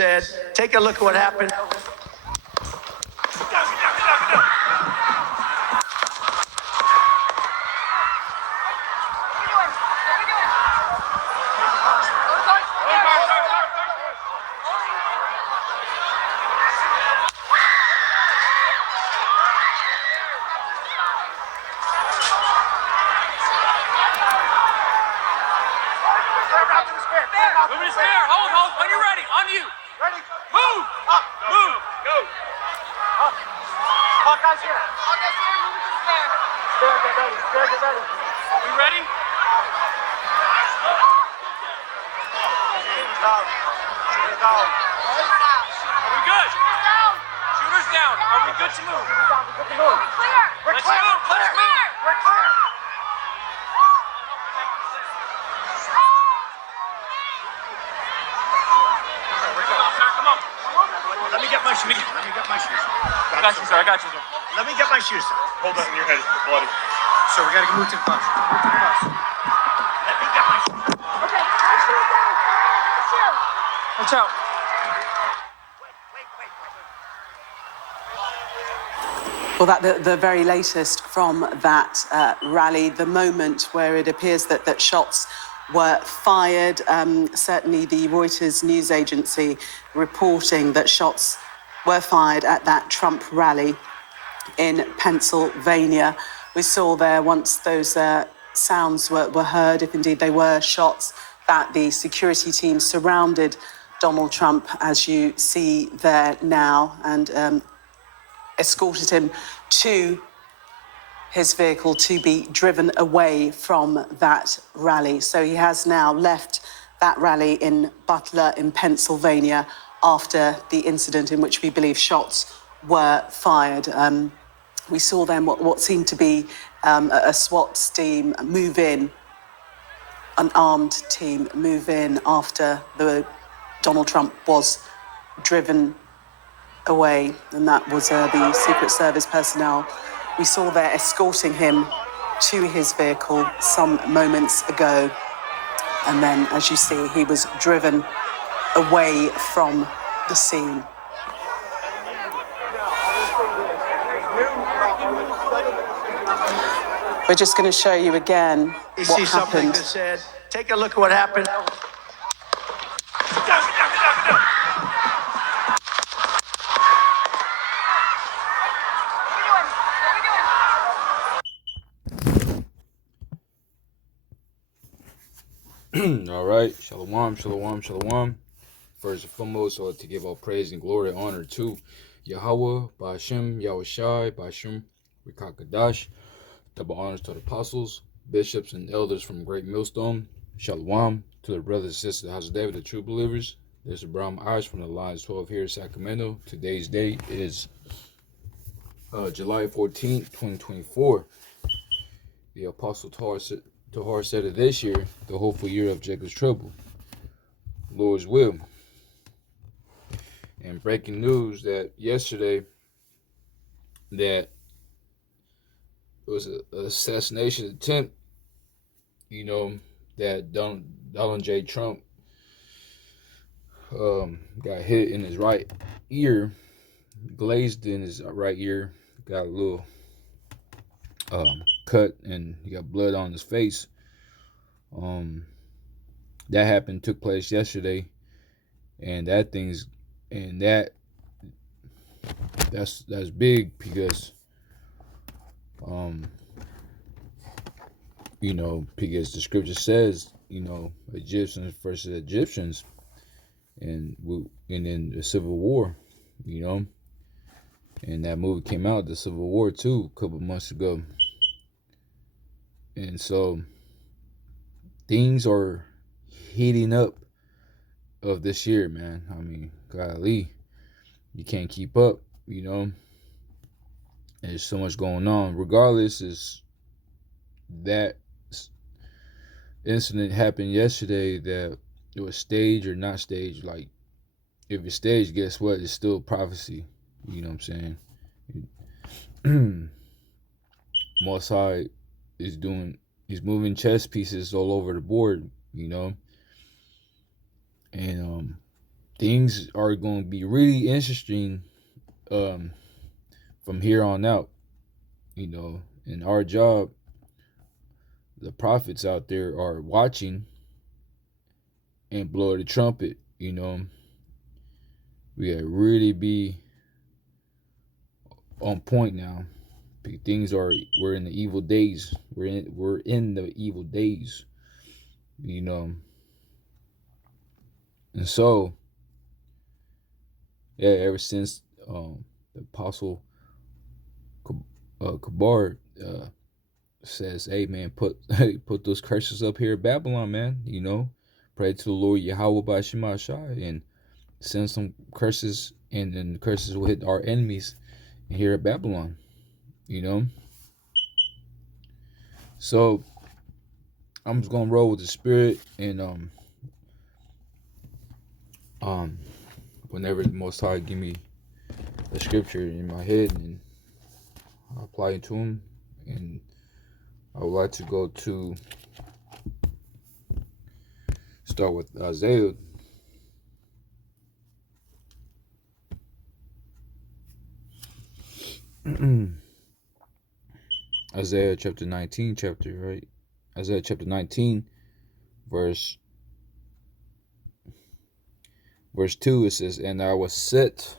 Said, take a look at what happened. Moving his fair. Hold. When you're ready. On you. Ready? Move. Up. Move. Go. Up. All guys here. All guys here. Moving to the fair. Stair, get ready. Stair, get ready. We ready? Down. Down. Are we good? Shooters down. Are we good to move? Good to move. Clear. We're clear. Let's move. We're clear. Come on. Let me get my shoes. I got you, sir. Let me get my shoes. Hold that in your head, bloody. So we gotta move to the bus. Let me get my shoes. Okay. Watch out. Well, the very latest from that rally, the moment where it appears that shots were fired. Certainly the Reuters news agency reporting that shots were fired at that Trump rally in Pennsylvania. We saw there, once those sounds were heard, if indeed they were shots, that the security team surrounded Donald Trump, as you see there now, and escorted him to his vehicle to be driven away from that rally. So he has now left that rally in Butler in Pennsylvania after the incident in which we believe shots were fired. We saw then what seemed to be a SWAT team move in, an armed team move in after Donald Trump was driven away, and that was the Secret Service personnel we saw there escorting him to his vehicle some moments ago. And then, as you see, he was driven away from the scene. We're just going to show you again You what see something happened. that said, take a look at what happened. All right, shalom. First and foremost, I like to give all praise and glory and honor to Yahweh, Ba'ashem, Yahushai, Ba'ashem, Rikakadash. Double honors to the apostles, bishops, and elders from Great Millstone. Shalom to the brothers and sisters of the House of David, the true believers. This is Abraham Ice from the Lines 12 here in Sacramento. Today's date is July 14th, 2024. The Apostle Tahar said of this year, the hopeful year of Jacob's trouble, Lord's will. And breaking news that yesterday that it was an assassination attempt, that Donald J. Trump got hit in his right ear, glazed in his right ear, got a little cut, and he got blood on his face. That took place yesterday, and that's big because because the scripture says, Egyptians versus Egyptians, and in the Civil War, and that movie came out, the Civil War too, a couple months ago. And so things are heating up of this year, man. I mean, golly, you can't keep up, There's so much going on. Regardless, is that incident happened yesterday, that it was staged or not staged. Like, if it's staged, guess what? It's still prophecy. You know what I'm saying? Most High he's moving chess pieces all over the board, and things are going to be really interesting from here on out. You know, in our job, the prophets out there are watching and blow the trumpet. You know, we gotta really be on point now. We're in the evil days. We're in the evil days. You know, and so yeah, ever since the apostle Kabar says, "Hey man, put those curses up here at Babylon, man. You know, pray to the Lord Yahweh by Shema Shai and send some curses, and then the curses will hit our enemies here at Babylon. You know, so I'm just gonna roll with the spirit, and whenever the Most High give me a scripture in my head, and I apply it to him, and I would like to go to start with Isaiah. Isaiah chapter 19, right? Isaiah chapter 19, verse 2, it says, "And I will set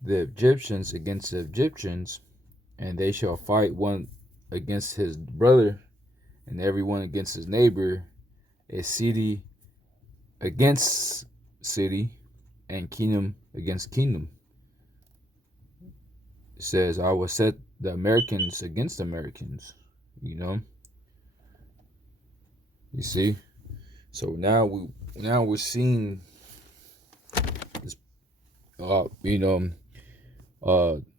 the Egyptians against the Egyptians, and they shall fight one against his brother, and everyone against his neighbor, a city against city, and kingdom against kingdom." It says, "I will set the Americans against Americans." You know, you see. So now we're seeing this. You know,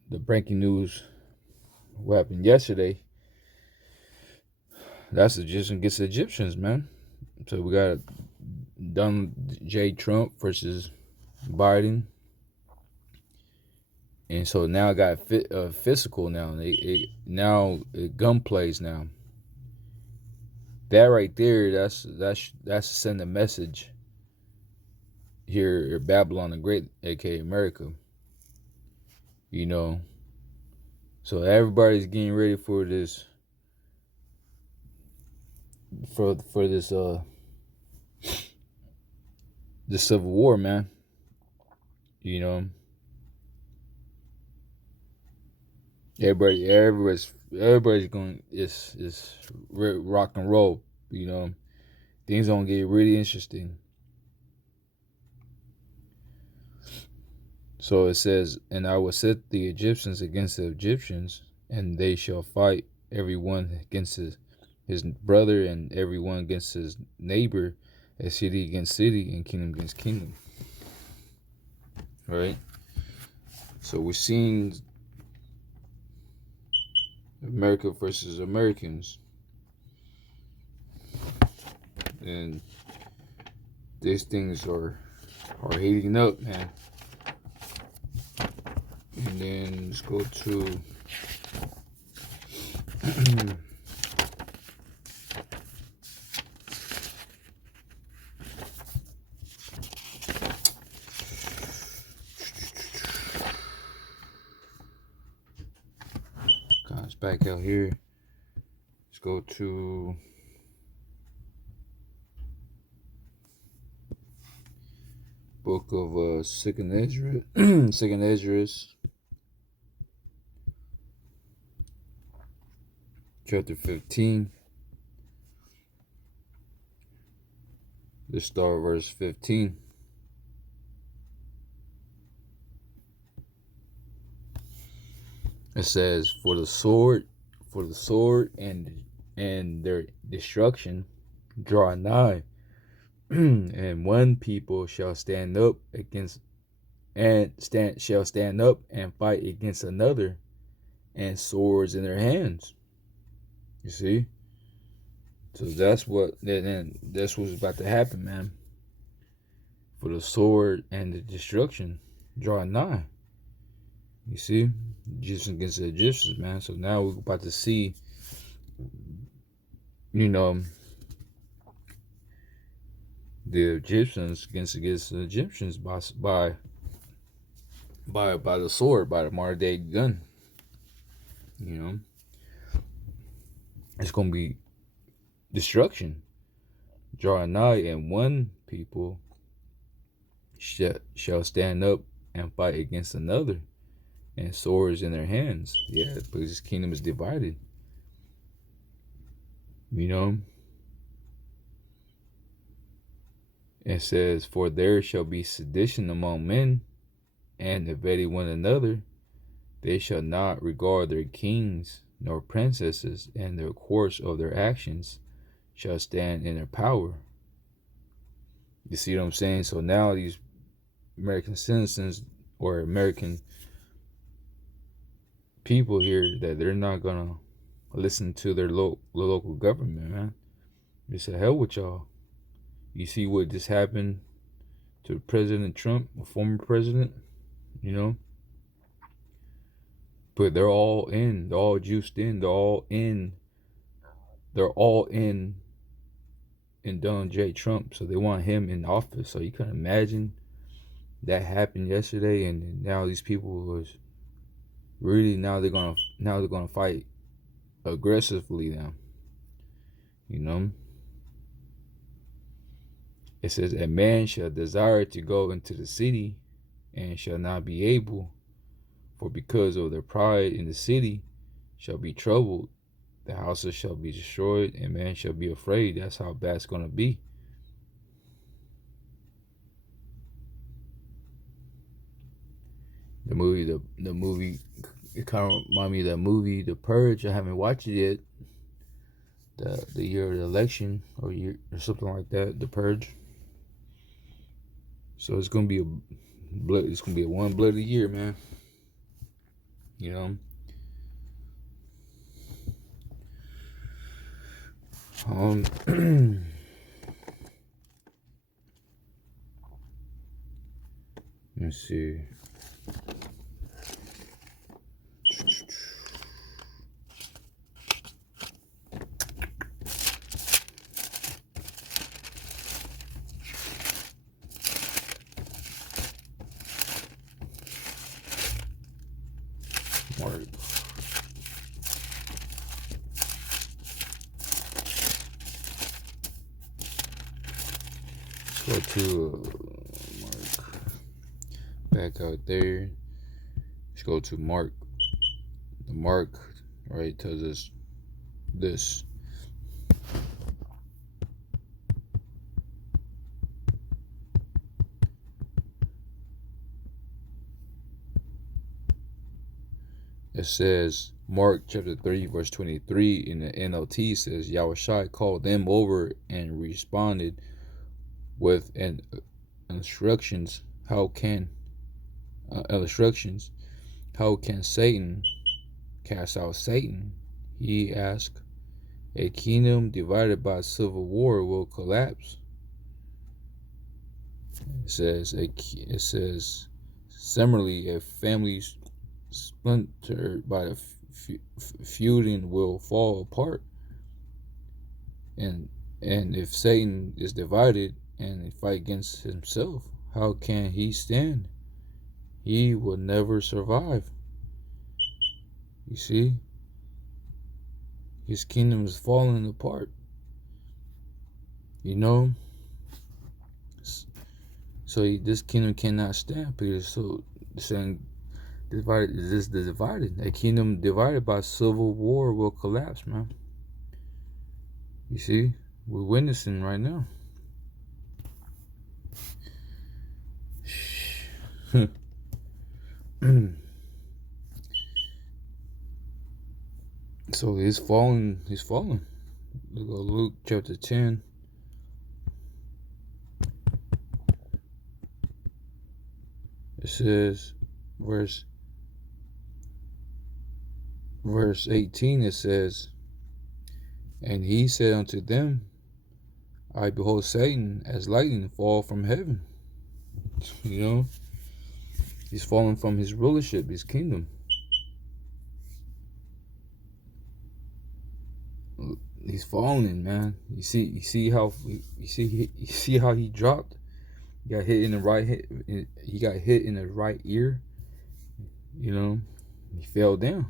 the breaking news. What happened yesterday? That's Egyptian against Egyptians, man. So we got Donald J. Trump versus Biden. And so now I got physical now. It gun plays now. That right there, that's send a message here at Babylon the Great, aka America. You know. So everybody's getting ready for this for this this civil war, man. You know. Everybody's going. It's rock and roll. You know, things gonna get really interesting. So it says, "And I will set the Egyptians against the Egyptians, and they shall fight everyone against his brother, and everyone against his neighbor, a city against city, and kingdom against kingdom." All right. So we're seeing America versus Americans, and these things are heating up, man. And then let's go to guys back out here. Let's go to book of Second Esdras, chapter 15. Let's start verse 15. It says, for the sword and their destruction draw nigh, and one people shall stand up and fight against another, and swords in their hands. You see? So that's what's about to happen, man. For the sword and the destruction draw nigh. You see? Egyptians against the Egyptians, man. So now we're about to see, you know, the Egyptians against the Egyptians by the sword, by the modern day gun. You know, it's gonna be destruction. Draw nigh, and one people shall stand up and fight against another, and swords in their hands. Yeah, because his kingdom is divided. You know, it says, "For there shall be sedition among men, and dividing one another. They shall not regard their kings nor princesses, and the course of their actions shall stand in their power." You see what I'm saying? So now these American citizens or American people here, that they're not gonna listen to their local government, man. They said, hell with y'all. You see what just happened to President Trump, a former president, you know? But they're all in. They're all juiced in. They're all in. They're all in Donald J. Trump. So they want him in office. So you can imagine that happened yesterday, and now these people was really now they're gonna fight aggressively now. You know? It says, "A man shall desire to go into the city, and shall not be able, for because of their pride in the city shall be troubled. The houses shall be destroyed, and man shall be afraid." That's how bad it's gonna be. The movie, it kind of remind me of that movie, The Purge. I haven't watched it yet. The year of the election, or something like that. The Purge. So it's gonna be a one bloody year, man. You know. Let's see. Mark. Go to Mark. Back out there. Let's go to Mark. The Mark, right, tells us this. It says, Mark chapter 3, verse 23 in the NLT says, Yahushua called them over and responded with instructions. How can Satan cast out Satan? He asked. A kingdom divided by civil war will collapse. It says similarly, a family splintered by the feuding will fall apart. And if Satan is divided and fight against himself, how can he stand? He will never survive. You see? His kingdom is falling apart. You know? So this kingdom cannot stand, Peter. So saying divided. A kingdom divided by civil war will collapse, man. You see? We're witnessing right now. So he's falling. Look at Luke chapter 10. It says, verse 18, it says, and he said unto them, I behold Satan as lightning fall from heaven. You know, he's fallen from his rulership, his kingdom. he's falling, man. You see how he dropped. He got hit in the right hit. He got hit in the right ear. You know, he fell down.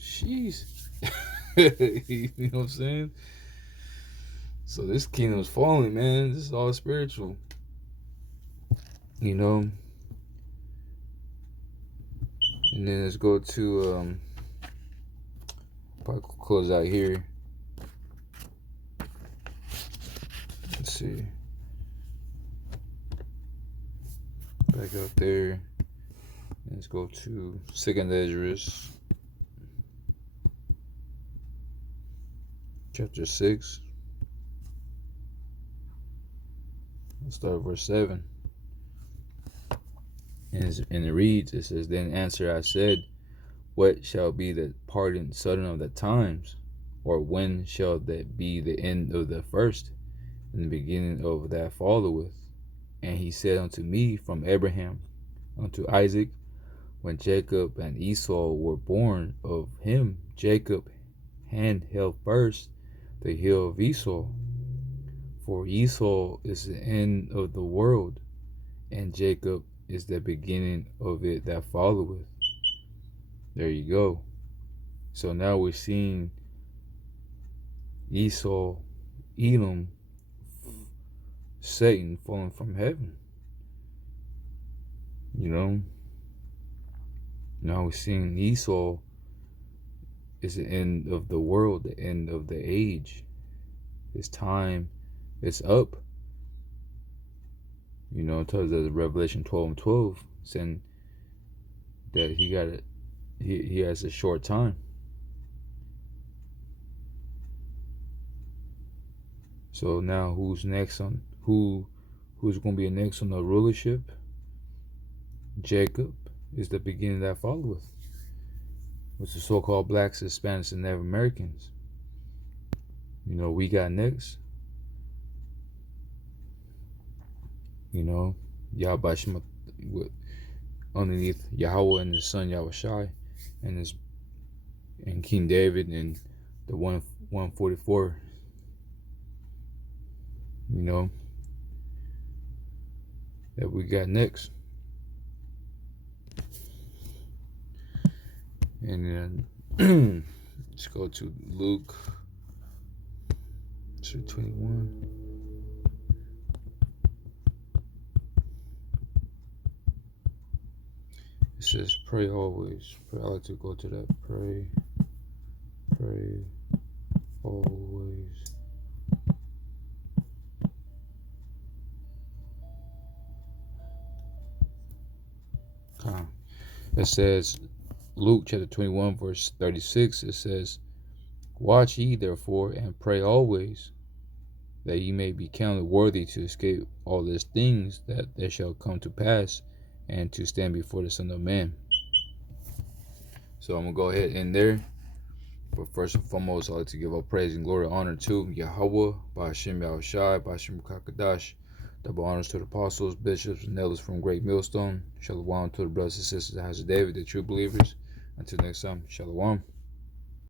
Jeez. You know what I'm saying? So this kingdom's falling, man. This is all spiritual. You know. And then let's go to probably close out here. Let's see. Back up there. Let's go to 2nd Esdras, chapter 6. Let's start at verse 7. And it reads, it says, Then answer I said, What shall be the pardon sudden of the times? Or when shall that be the end of the first, and the beginning of that followeth? And he said unto me, From Abraham unto Isaac, when Jacob and Esau were born of him, Jacob hand held first the heel of Esau. For Esau is the end of the world, and Jacob is the beginning of it that followeth. There you go. So now we're seeing Esau, Edom, Satan falling from heaven. You know? Now we're seeing Esau is the end of the world, the end of the age. His time is up. You know, it tells us Revelation 12:12, saying that he has a short time. So now who's next on who's going to be next on the rulership? Jacob is the beginning that followeth, which is so-called blacks, Hispanics, and Native Americans. You know, we got next. You know, Yahweh underneath Yahweh and his son Yahushai, and King David and the 144. You know, that we got next. And then let's go to Luke 21. It says, pray always. I like to go to that. Pray always. It says, Luke chapter 21, verse 36, it says, Watch ye therefore, and pray always, that ye may be counted worthy to escape all these things that there shall come to pass, and to stand before the Son of Man. So I'm going to go ahead in there. But first and foremost, I'd like to give all praise and glory and honor to Yahweh, Ba'ashem Yahushai, Ba'ashem Kakadash. Double honors to the apostles, bishops, and elders from Great Millstone. Shalom to the brothers and sisters of the house of David, the true believers. Until next time, Shalom.